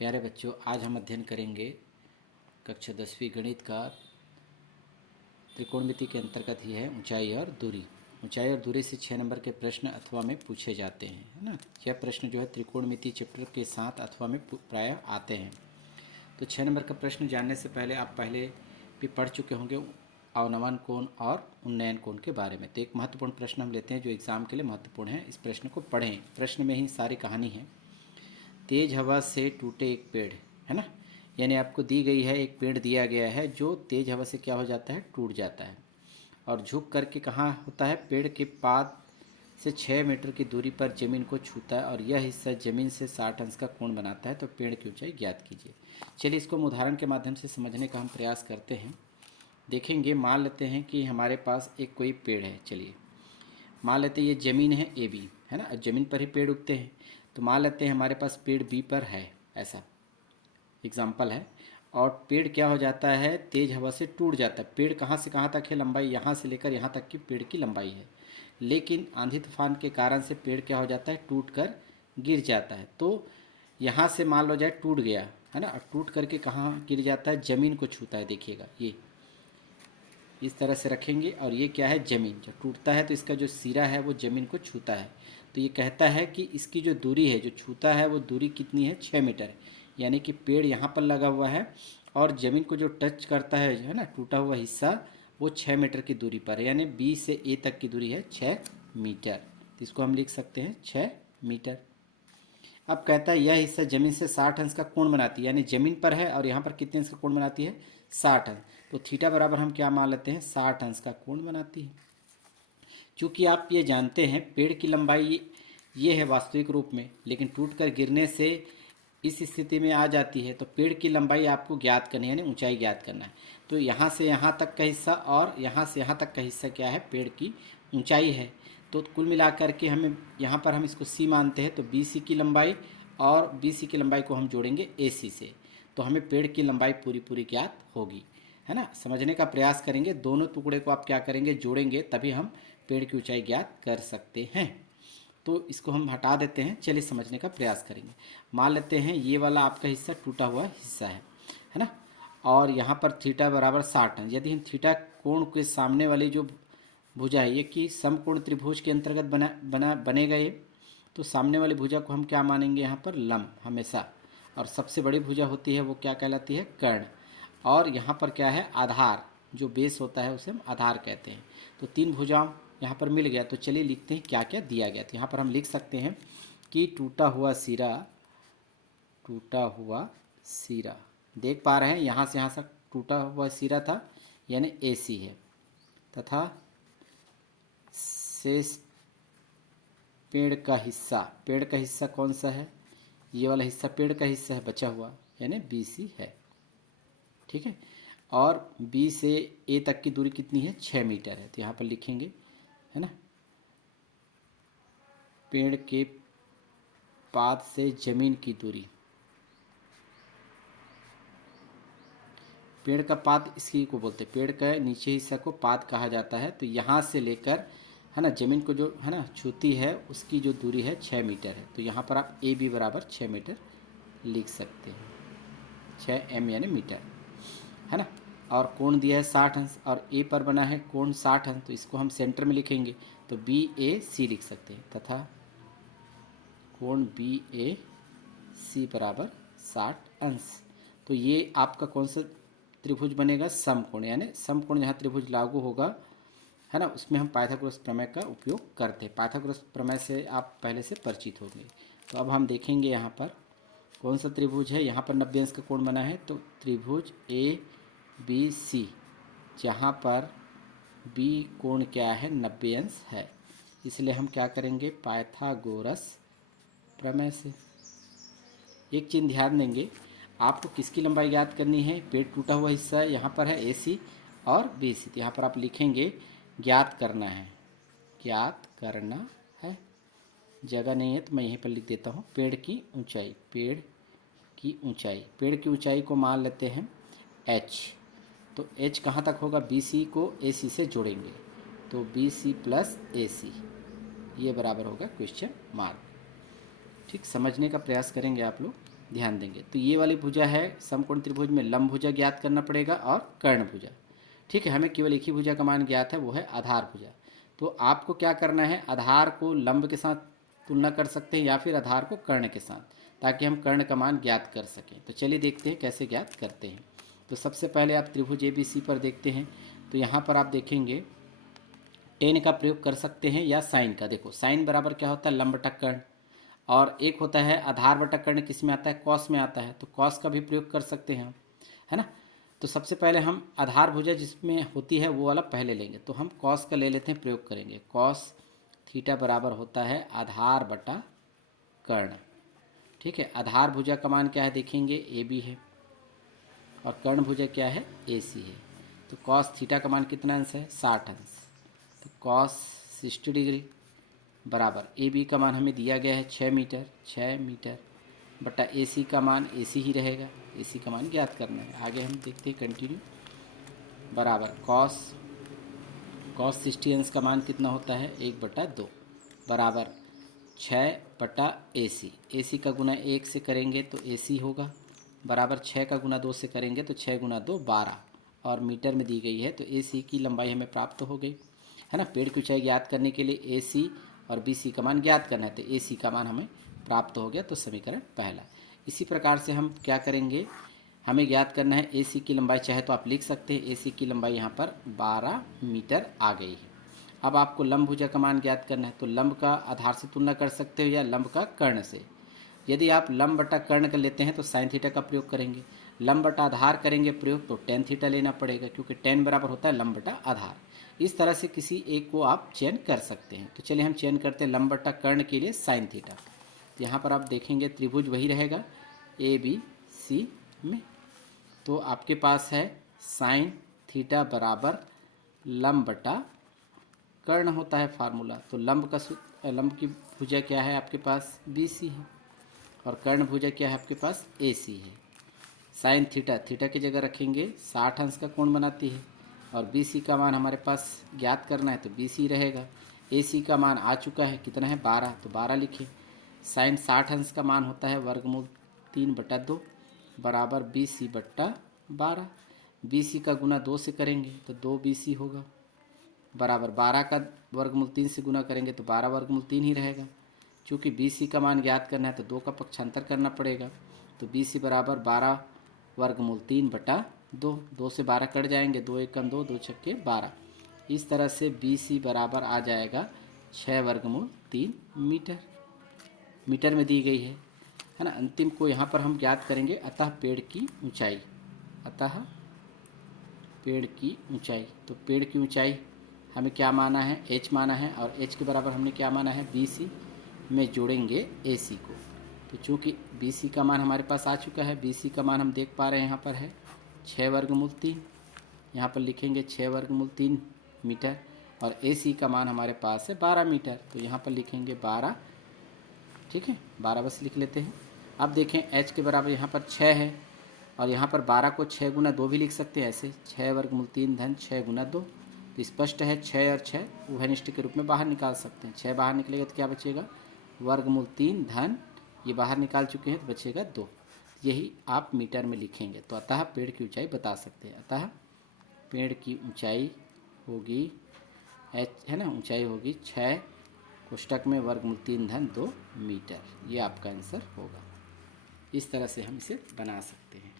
प्यारे बच्चों, आज हम अध्ययन करेंगे कक्षा 10वीं गणित का त्रिकोणमिति के अंतर्गत ही है ऊंचाई और दूरी। ऊंचाई और दूरी से 6 नंबर के प्रश्न अथवा में पूछे जाते हैं, है ना। यह प्रश्न जो है त्रिकोणमिति चैप्टर के साथ अथवा में प्रायः आते हैं। तो 6 नंबर का प्रश्न जानने से पहले आप पहले भी पढ़ चुके होंगे अवनमन कोण और उन्नयन कोण के बारे में। तो एक महत्वपूर्ण प्रश्न हम लेते हैं जो एग्जाम के लिए महत्वपूर्ण है। इस प्रश्न को पढ़ें, प्रश्न में ही सारी कहानी है। तेज हवा से टूटे एक पेड़, है ना, यानी आपको दी गई है, एक पेड़ दिया गया है जो तेज हवा से क्या हो जाता है, टूट जाता है और झुक करके कहाँ होता है, पेड़ के पात से 6 मीटर की दूरी पर जमीन को छूता है और यह हिस्सा जमीन से 60 अंश का कोण बनाता है। तो पेड़ की ऊंचाई ज्ञात कीजिए। चलिए इसको हम उदाहरण के माध्यम से समझने का हम प्रयास करते हैं। देखेंगे, मान लेते हैं कि हमारे पास एक कोई पेड़ है। चलिए मान लेते हैं ये ज़मीन है ए बी, है ना, ज़मीन पर ही पेड़ उगते हैं। तो मान लेते हैं हमारे पास पेड़ बी पर है, ऐसा एग्जाम्पल है। और पेड़ क्या हो जाता है, तेज हवा से टूट जाता है। पेड़ कहाँ से कहाँ तक है लंबाई, यहाँ से लेकर यहाँ तक की पेड़ की लंबाई है। लेकिन आंधी तूफान के कारण से पेड़ क्या हो जाता है, टूट कर गिर जाता है। तो यहाँ से मान लो जाए टूट गया, है ना, और टूट करके कहाँ गिर जाता है, ज़मीन को छूता है। देखिएगा ये इस तरह से रखेंगे और ये क्या है, ज़मीन। जब टूटता है तो इसका जो सिरा है वो ज़मीन को छूता है। तो ये कहता है कि इसकी जो दूरी है, जो छूता है, वो दूरी कितनी है, 6 मीटर। यानी कि पेड़ यहाँ पर लगा हुआ है और ज़मीन को जो टच करता है ना, टूटा हुआ हिस्सा, वो 6 मीटर की दूरी पर है। यानी बी से ए तक की दूरी है 6 मीटर। तो इसको हम लिख सकते हैं 6 मीटर। अब कहता है यह हिस्सा जमीन से 60 अंश का कोण बनाती है, यानी जमीन पर है और यहाँ पर कितने अंश का कोण बनाती है, 60 अंश। तो थीटा बराबर हम क्या मान लेते हैं, 60 अंश का कोण बनाती है। चूँकि आप ये जानते हैं पेड़ की लंबाई ये है वास्तविक रूप में, लेकिन टूट कर गिरने से इस स्थिति में आ जाती है। तो पेड़ की लंबाई आपको ज्ञात करनी है, यानी ऊंचाई ज्ञात करना है। तो यहाँ से यहाँ तक का हिस्सा और यहाँ से यहाँ तक का हिस्सा क्या है, पेड़ की ऊंचाई है। तो कुल मिलाकर के हमें यहाँ पर हम इसको सी मानते हैं। तो बी सी की लंबाई और बी सी की लंबाई को हम जोड़ेंगे ए सी से, तो हमें पेड़ की लंबाई पूरी पूरी ज्ञात होगी, है ना। समझने का प्रयास करेंगे, दोनों टुकड़े को आप क्या करेंगे, जोड़ेंगे, तभी हम पेड़ की ऊंचाई ज्ञात कर सकते हैं। तो इसको हम हटा देते हैं। चलिए समझने का प्रयास करेंगे। मान लेते हैं ये वाला आपका हिस्सा टूटा हुआ हिस्सा है ना, और यहाँ पर थीटा बराबर 60 है। यदि हम थीटा कोण के सामने वाली जो भुजा है, ये कि समकोण त्रिभुज के अंतर्गत बनेगा ये, तो सामने वाली भुजा को हम क्या मानेंगे, यहाँ पर लंब हमेशा। और सबसे बड़ी भुजा होती है वो क्या कहलाती है, कर्ण। और यहाँ पर क्या है, आधार, जो बेस होता है उसे हम आधार कहते हैं। तो 3 भुजाओं यहाँ पर मिल गया। तो चलिए लिखते हैं क्या क्या दिया गया। तो यहाँ पर हम लिख सकते हैं कि टूटा हुआ सिरा, टूटा हुआ सिरा, देख पा रहे हैं यहाँ से यहाँ तक टूटा हुआ सिरा था, यानी ए सी है, तथा शेष पेड़ का हिस्सा कौन सा है, ये वाला हिस्सा पेड़ का हिस्सा है बचा हुआ, यानी बी सी है, ठीक है। और बी से ए तक की दूरी कितनी है, 6 मीटर है। तो यहाँ पर लिखेंगे, है ना, पेड़ के पात से जमीन की दूरी, पेड़ का पात इसी को बोलते हैं, पेड़ का नीचे हिस्सा को पात कहा जाता है। तो यहाँ से लेकर, है ना, जमीन को जो है ना छूती है, उसकी जो दूरी है 6 मीटर है। तो यहाँ पर आप ए बी बराबर 6 मीटर लिख सकते हैं, 6 एम यानी मीटर, है ना। और कोण दिया है 60 अंश और ए पर बना है कोण 60 अंश, तो इसको हम सेंटर में लिखेंगे। तो बी ए सी लिख सकते हैं, तथा कोण बी ए सी बराबर 60 अंश। तो ये आपका कौन सा त्रिभुज बनेगा, समकोण। यानी समकोण जहाँ त्रिभुज लागू होगा, है ना, उसमें हम पाइथागोरस प्रमेय का उपयोग करते हैं। पाइथागोरस प्रमेय से आप पहले से परिचित होंगे। तो अब हम देखेंगे यहाँ पर कौन सा त्रिभुज है। यहाँ पर 90 अंश का कोण बना है, तो त्रिभुज ए बी सी, जहाँ पर बी कोण क्या है, 90 अंश है। इसलिए हम क्या करेंगे, पाइथागोरस प्रमेय से। एक चीज़ ध्यान देंगे, आपको किसकी लंबाई ज्ञात करनी है, पेड़ टूटा हुआ हिस्सा यहाँ पर है ए सी और बी सी। तो यहाँ पर आप लिखेंगे ज्ञात करना है, ज्ञात करना है। जगह नहीं है तो मैं यहीं पर लिख देता हूँ, पेड़ की ऊंचाई, पेड़ की ऊंचाई, पेड़ की ऊंचाई को मान लेते हैं h। तो h कहाँ तक होगा, बी सी को ए सी से जोड़ेंगे, तो बी सी प्लस ए सी, ये बराबर होगा क्वेश्चन मार्क। ठीक, समझने का प्रयास करेंगे आप लोग। ध्यान देंगे। तो ये वाली भुजा है समकोण त्रिभुज में लंब भुजा ज्ञात करना पड़ेगा और कर्ण भुजा। ठीक है, हमें केवल एक ही भुजा का मान ज्ञात है, वो है आधार भुजा। तो आपको क्या करना है, आधार को लंब के साथ तुलना कर सकते हैं या फिर आधार को कर्ण के साथ, ताकि हम कर्ण का मान ज्ञात कर सकें। तो चलिए देखते हैं कैसे ज्ञात करते हैं। तो सबसे पहले आप त्रिभुज ABC पर देखते हैं। तो यहाँ पर आप देखेंगे टेन का प्रयोग कर सकते हैं या साइन का। देखो साइन बराबर क्या होता है, लंब बटा कर्ण, और एक होता है आधार बटा कर्ण, किस में आता है, कॉस में आता है। तो कॉस का भी प्रयोग कर सकते हैं हम, है ना। तो सबसे पहले हम आधार भुजा जिसमें होती है वो वाला पहले लेंगे। तो हम कॉस का ले लेते हैं, प्रयोग करेंगे। कॉस थीटा बराबर होता है आधार बटा कर्ण। ठीक है, आधार भुजा का मान क्या है देखेंगे, AB है, और कर्ण भुजा क्या है, AC है। तो कॉस थीटा का मान कितना अंश है, 60 अंश। तो कॉस 60 डिग्री बराबर AB का मान हमें दिया गया है 6 मीटर, 6 मीटर बटा AC का मान AC ही रहेगा, AC का मान ज्ञात करना है। आगे हम देखते हैं, कंटिन्यू बराबर कॉस 60 अंश का मान कितना होता है, 1/2 बराबर 6 बटा AC का गुना 1 से करेंगे तो AC होगा, बराबर 6 का गुना 2 से करेंगे तो 6 गुना 2 12, और मीटर में दी गई है। तो AC की लंबाई हमें प्राप्त हो गई, है ना। पेड़ की ऊंचाई ज्ञात करने के लिए AC और BC का मान ज्ञात करना है, तो AC का मान हमें प्राप्त हो गया। तो समीकरण पहला। इसी प्रकार से हम क्या करेंगे, हमें ज्ञात करना है AC की लंबाई, चाहे तो आप लिख सकते हैं AC की लंबाई यहाँ पर 12 मीटर आ गई है। अब आपको लंब भुजा का मान ज्ञात करना है। तो लंब का आधार से तुलना कर सकते हो या लंब का कर्ण से। यदि आप लंब बटा कर्ण कर लेते हैं तो साइन थीटा का प्रयोग करेंगे, लंब बटा आधार करेंगे प्रयोग तो टेन थीटा लेना पड़ेगा, क्योंकि टेन बराबर होता है लंब बटा आधार। इस तरह से किसी एक को आप चयन कर सकते हैं। तो चलिए हम चयन करते हैं लंब बटा कर्ण के लिए साइन थीटा। तो यहाँ पर आप देखेंगे त्रिभुज वही रहेगा ABC में। तो आपके पास है साइन थीटा बराबर लंब बटा कर्ण होता है फार्मूला। तो लंब की भुजा क्या है आपके पास, BC है, और कर्ण भुजा क्या है आपके पास, AC है। साइन थीटा की जगह रखेंगे 60 अंश का कोण बनाती है, और BC का मान हमारे पास ज्ञात करना है तो BC रहेगा। AC का मान आ चुका है, कितना है 12, तो 12 लिखे। साइन 60 अंश का मान होता है वर्गमूल 3/2 बराबर BC बट्टा 12। BC का गुना 2 से करेंगे तो 2BC होगा, बराबर 12 का वर्गमूल 3 से गुना करेंगे तो 12 वर्गमूल 3 ही रहेगा। चूँकि BC का मान ज्ञात करना है तो 2 का पक्षांतर करना पड़ेगा। तो BC बराबर 12 वर्गमूल 3/2, 2 से 12 कट जाएंगे, 2 एकम 2, 2 छक्के 12। इस तरह से BC बराबर आ जाएगा 6 वर्गमूल 3 मीटर, मीटर में दी गई है ना। अंतिम को यहाँ पर हम ज्ञात करेंगे, अतः पेड़ की ऊंचाई, अतः पेड़ की ऊंचाई। तो पेड़ की ऊंचाई हमें क्या माना है, H माना है, और H के बराबर हमने क्या माना है, BC में जोड़ेंगे AC को। तो चूँकि BC का मान हमारे पास आ चुका है, BC का मान हम देख पा रहे हैं यहाँ पर है 6 वर्गमूल 3, यहाँ पर लिखेंगे 6 वर्गमूल 3 मीटर, और AC का मान हमारे पास है 12 मीटर, तो यहाँ पर लिखेंगे 12। ठीक है, 12 बस लिख लेते हैं। अब देखें H के बराबर यहाँ पर 6 है, और यहाँ पर 12 को 6 गुना 2 भी लिख सकते हैं, ऐसे 6 वर्गमूल 3 धन 6 गुना 2। तो स्पष्ट है 6 और 6 उभयनिष्ठ के रूप में बाहर निकाल सकते हैं। 6 बाहर निकलेगा तो क्या बचेगा, वर्गमूल 3 धन, ये बाहर निकाल चुके हैं तो बचेगा 2। यही आप मीटर में लिखेंगे। तो अतः पेड़ की ऊंचाई बता सकते हैं। अतः पेड़ की ऊंचाई होगी H, है ना, ऊंचाई होगी 6 कोष्टक में वर्गमूल 3 धन 2 मीटर। ये आपका आंसर होगा। इस तरह से हम इसे बना सकते हैं।